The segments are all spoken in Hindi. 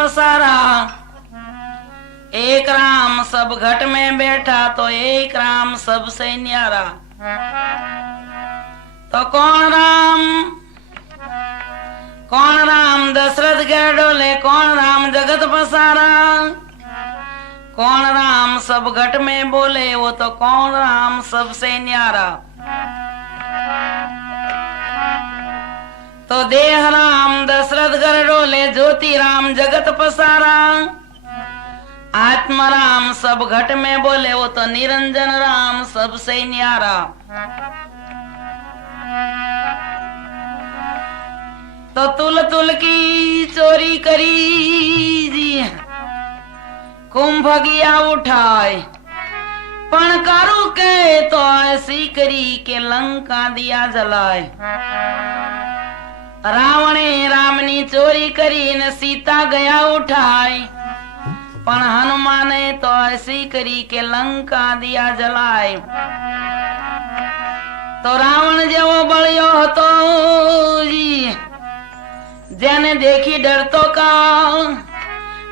पसारा। एक राम सब घट में बैठा तो एक राम सबसे न्यारा। तो कौन राम दशरथ के डोले, कौन राम जगत पसारा। कौन राम सब घट में बोले, वो तो कौन राम सबसे न्यारा। तो देह राम दशरथ घर डोले, ज्योति राम जगत पसारा। आत्मा राम सब घट में बोले, वो तो निरंजन राम सबसे न्यारा। तो तुल की चोरी करी जी, कुंभ गया उठाए, पण करू के तो ऐसी करी के लंका दिया जलाए। रावणे रामनी चोरी करी ने सीता गया उठाए, पण हनुमाने तो ऐसी करी के लंका दिया जलाए। तो रावण जेवो बळियो हतो जी, जेने देखी डरतो का,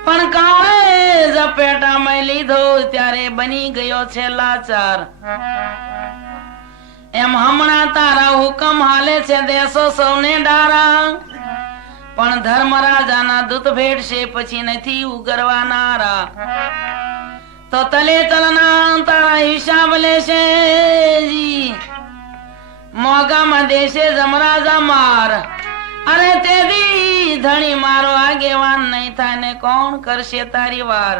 पण कावळे झपेटा में लीधो त्यारे बनी गयो छे लाचार। एम हमणा तारा हुकम हाले छे देशो सौने डारा, पण धर्मराजाना दूत भेटशे पछी नथी उगरवानारा। तो तले तलना तारा हिसाब लेशे जी, मोगा में देशे जमराजा मार। अरे तेदी धनी मारो आगेवान नहीं था ने कौन करशे तारी वार।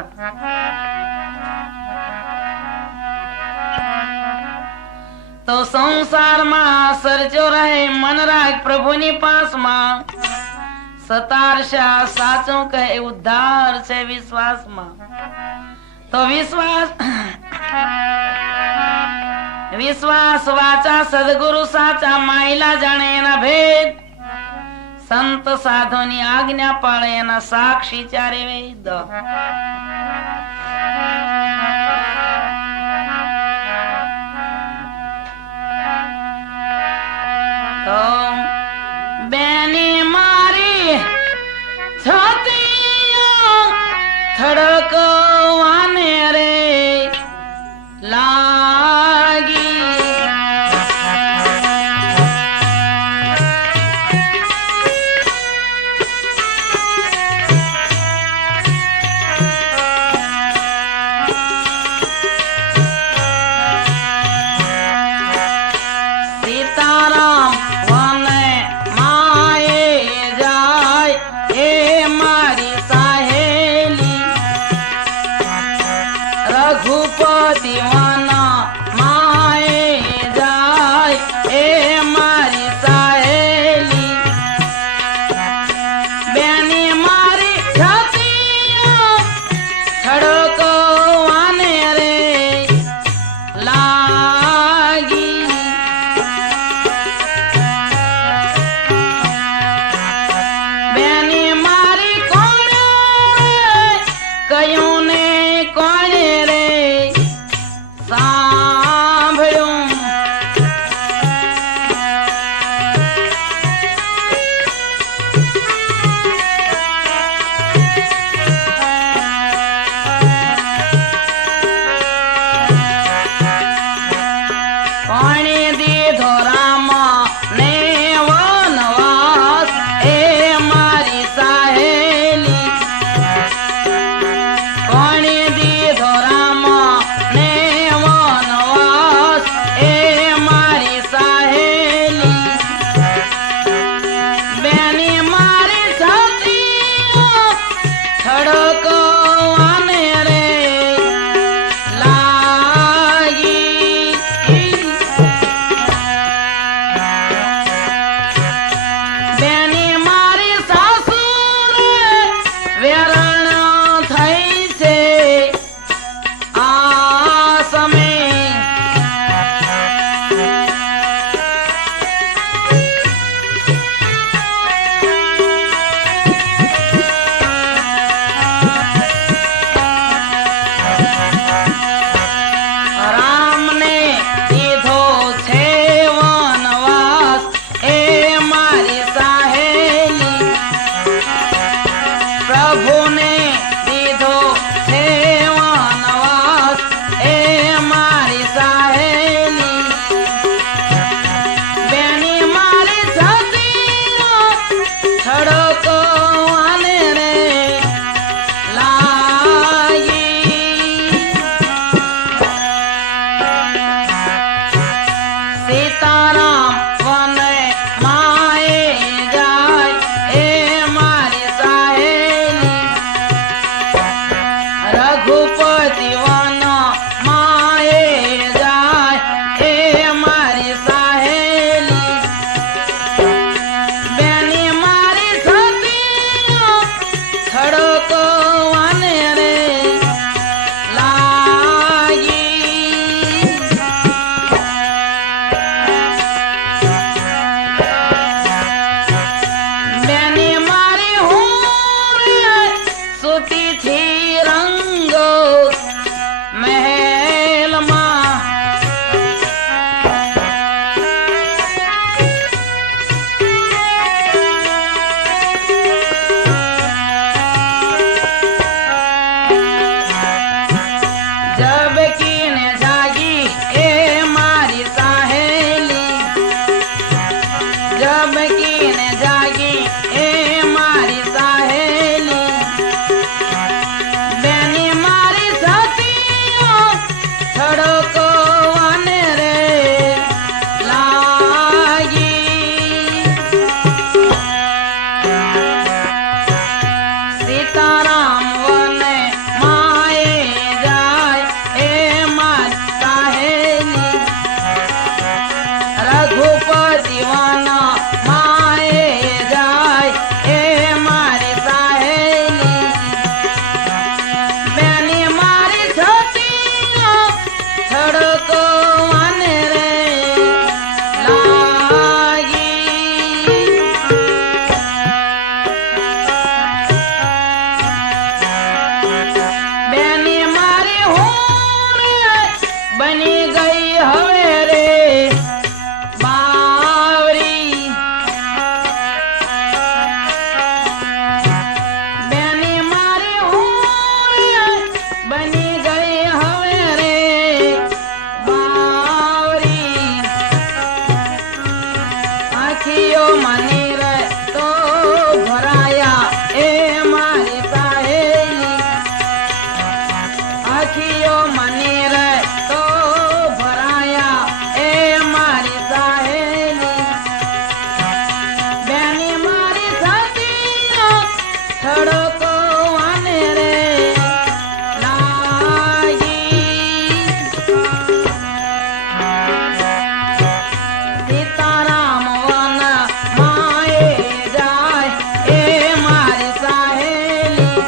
तो संसार में सरचो रहे मन राख प्रभुनी पास में, सतारशा साचो कहे उद्धार से विश्वास में। तो विश्वास वाचा सदगुरु साचा, माइला जाने ना भेद। संत साधुनी आज्ञा पाळे ना साक्षी चारे वेद। तो बेनी मारी छातिया धड़कवाने रे लागी। જાગીને જાગી એ મારી સાહેલી બેની મારી સાથીઓ થડકો વાને રે લાગી સીતારામ વને માએ જાય એ મારી સાહેલી રઘુપતિ વન માએ જાય એ મારી સાહેલી બેની મારી છતીઓ થડકો વાને રે લાગી બેની મારી હું બની ગઈ હવે રે બાવરી બેની મારી હું બની ગઈ હવે રે બાવરી આખીઓ મની રે તો ભરાયા એ મારી સાહેલી આખીઓ મની રે તો ભરાયા એ મારી સાહેલી બેની મારી સાથીઓ થડકો વાને રે લાગી સીતારામ વન માએ જાય એ મારી સાહેલી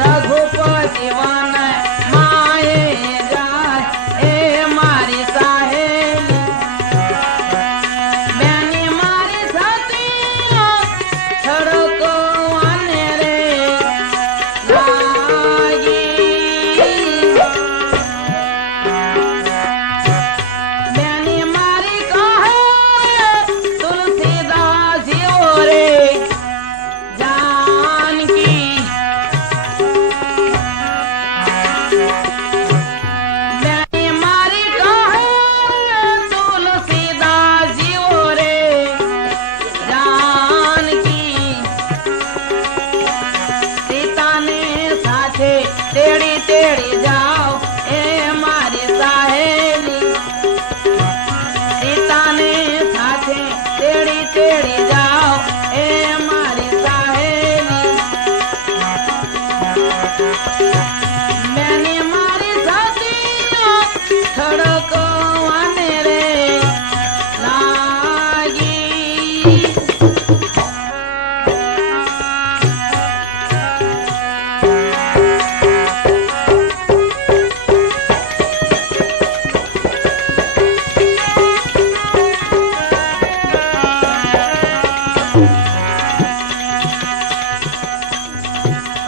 રઘુપતિ વન માએ જાય એ મારી સાહેલી બેની મારી સાથીઓ થડકો વાને રે લાગી બેની મારી કહે તુલસીદાસ જીવો રે જાનકી બેની મારી કહે તુલસીદાસ જીવો રે જાનકી સીતાને સાથે તેડી તેડી જાઓ એ મારી સાહેલી સીતાને સાથે તેડી તેડી જાઓ એ મારી સાહેલી બેની મારી સાથીઓ થડકો વાને રે લાગી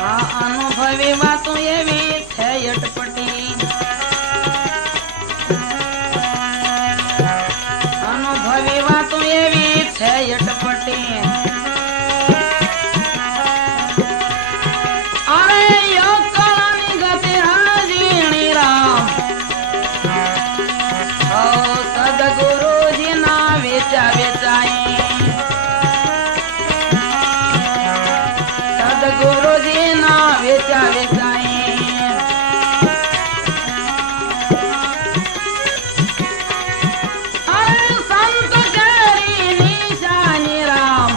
આ અનુભવી વાતો એવી છે અટપટી અનુભવી વાતો એવી છે અટપટી અરે યોગકળાની ગતિ હાજીણી રામ ઓ સદગુરુજીના વેચા વેચાઈ સદગુરુજીના વેચા વેચાઈ અરે સંત કેરી નિશાની રામ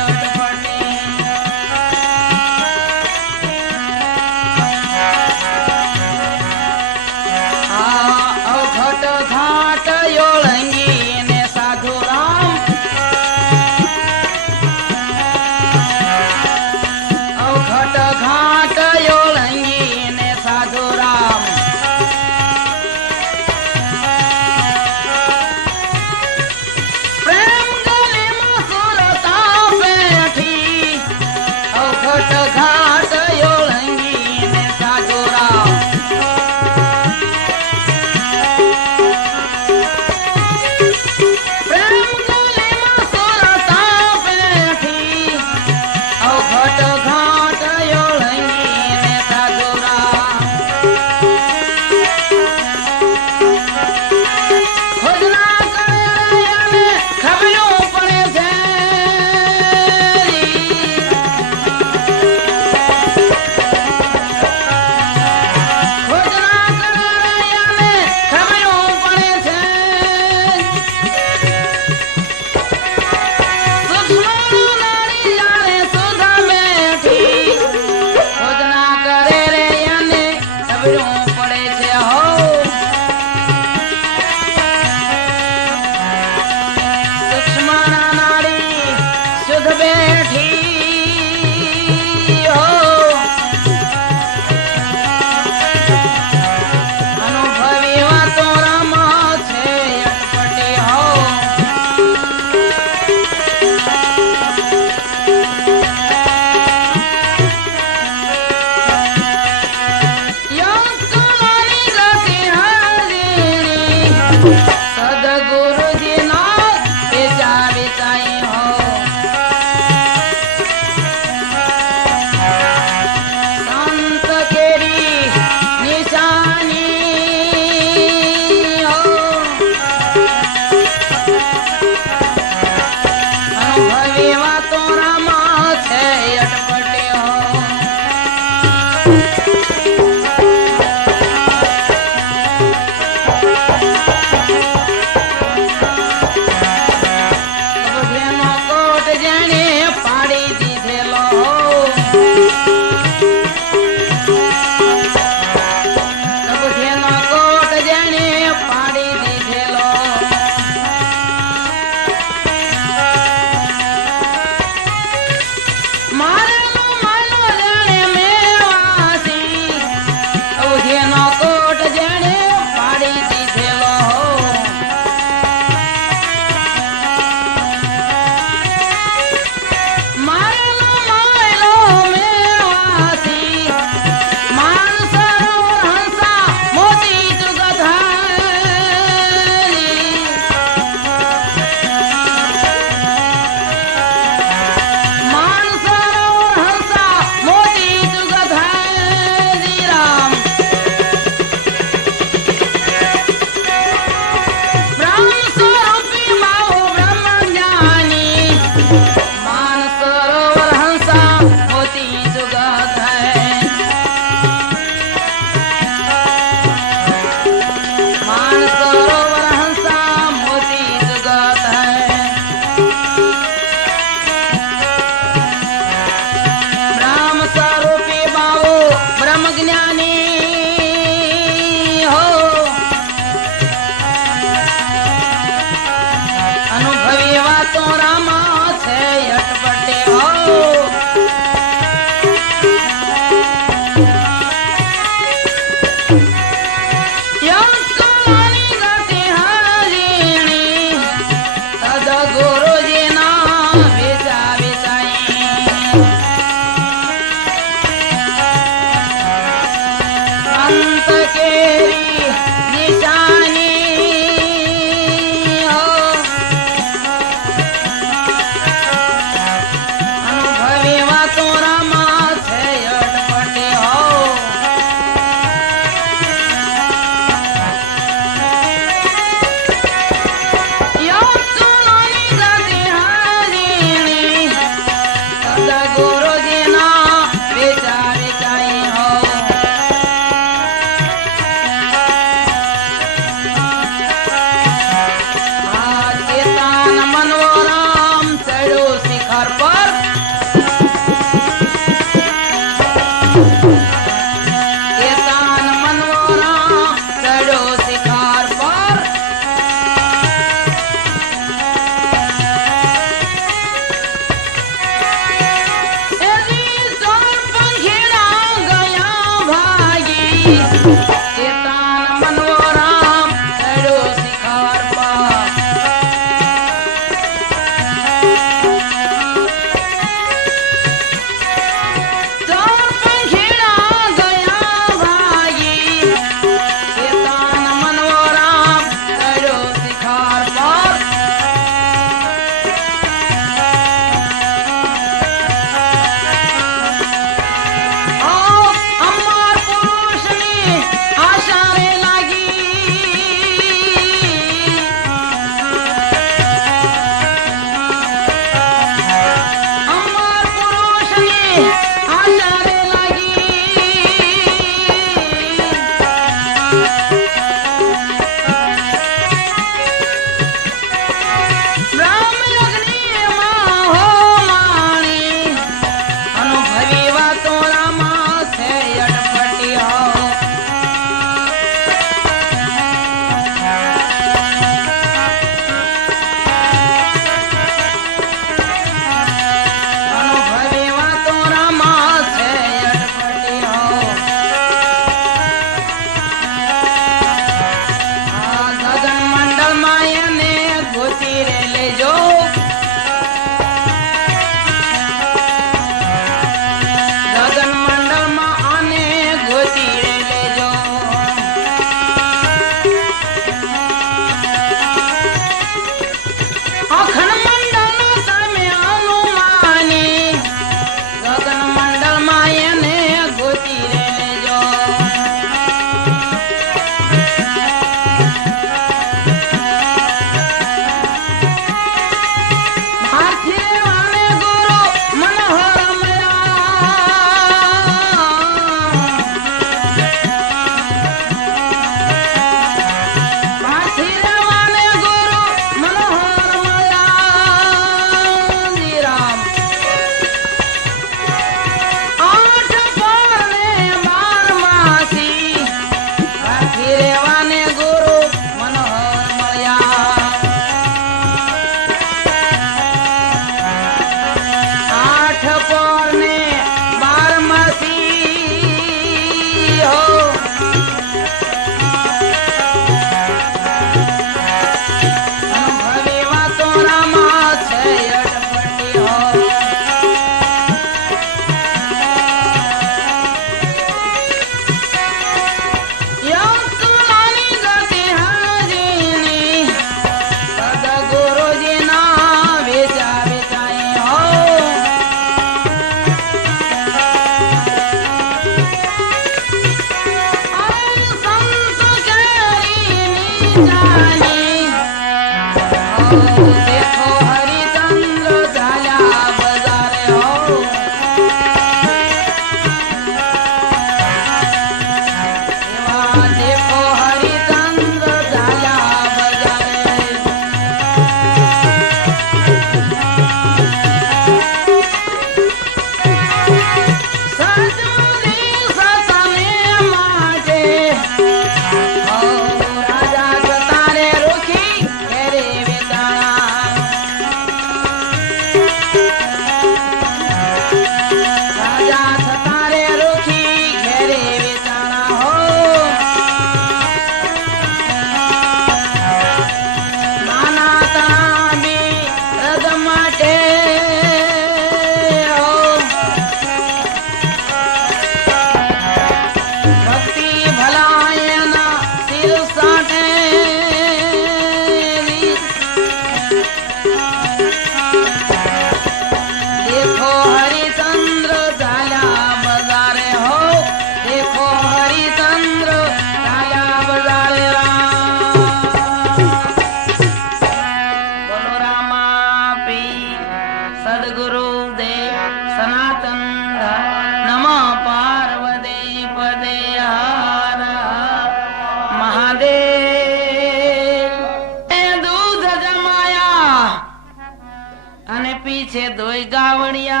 पीछे दोई गावड़िया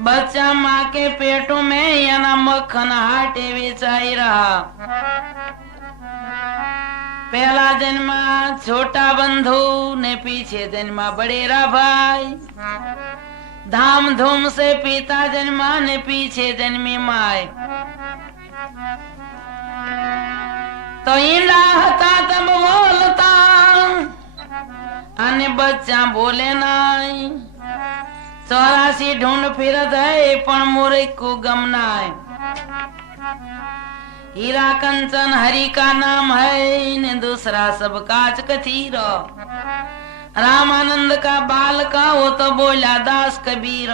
बच्चा माँ के पेटों में याना मक्खन हाटे बेचाई रहा। पहला जन्मा छोटा बंधु ने पीछे जन्मा बड़ेरा भाई। धाम धूम से पिता जन्मा ने पीछे जन्मी माय। तो ईंडा हता तब बोलता अने बच्चा बोले नाई। 84 ढूंढ फिरत है पण मोरे को गम नाय। हीरा कंचन हरि का नाम है ने दूसरा सब काच कथीर। रामानंद का बाल का वो तो बोला दास कबीर।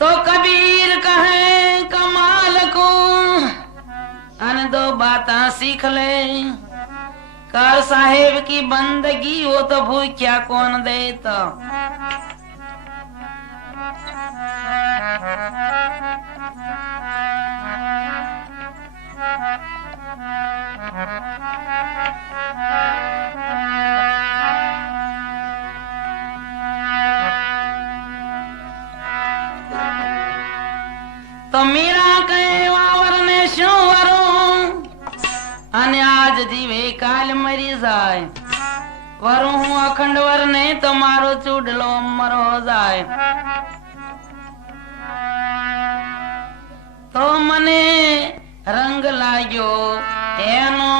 तो कबीर कहे कमाल को अन 2 बातें सीख ले। कर साहेब की बंदगी वो तो भूख्या कौन देता। तो मीरा कहे वावर ने शू वरू अने आज जीवे काल मरी जाए। वरू हूँ अखंड वर ने तो मारो चूडलो अमर हो जाए। तो मने रंग लाग्यो एनो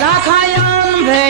लाखायान भे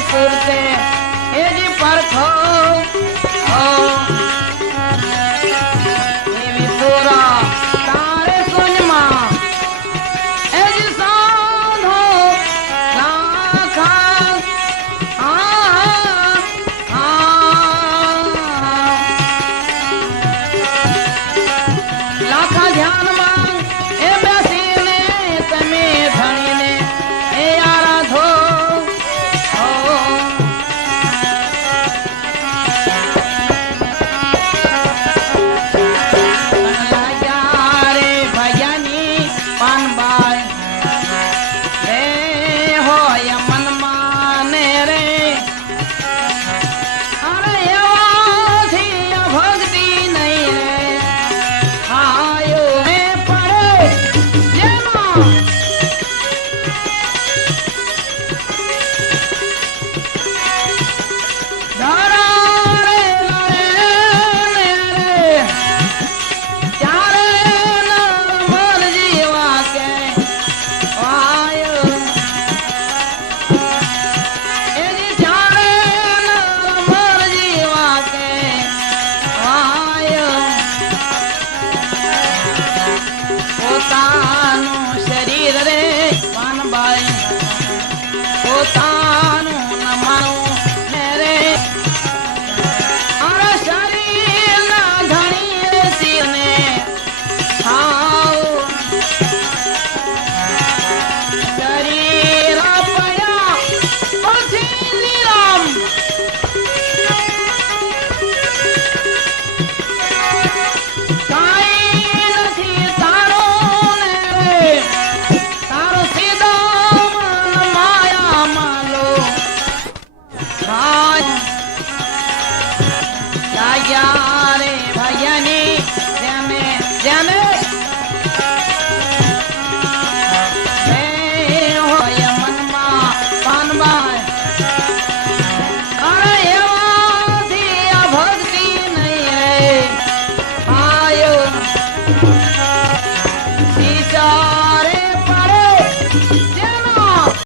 સુર છે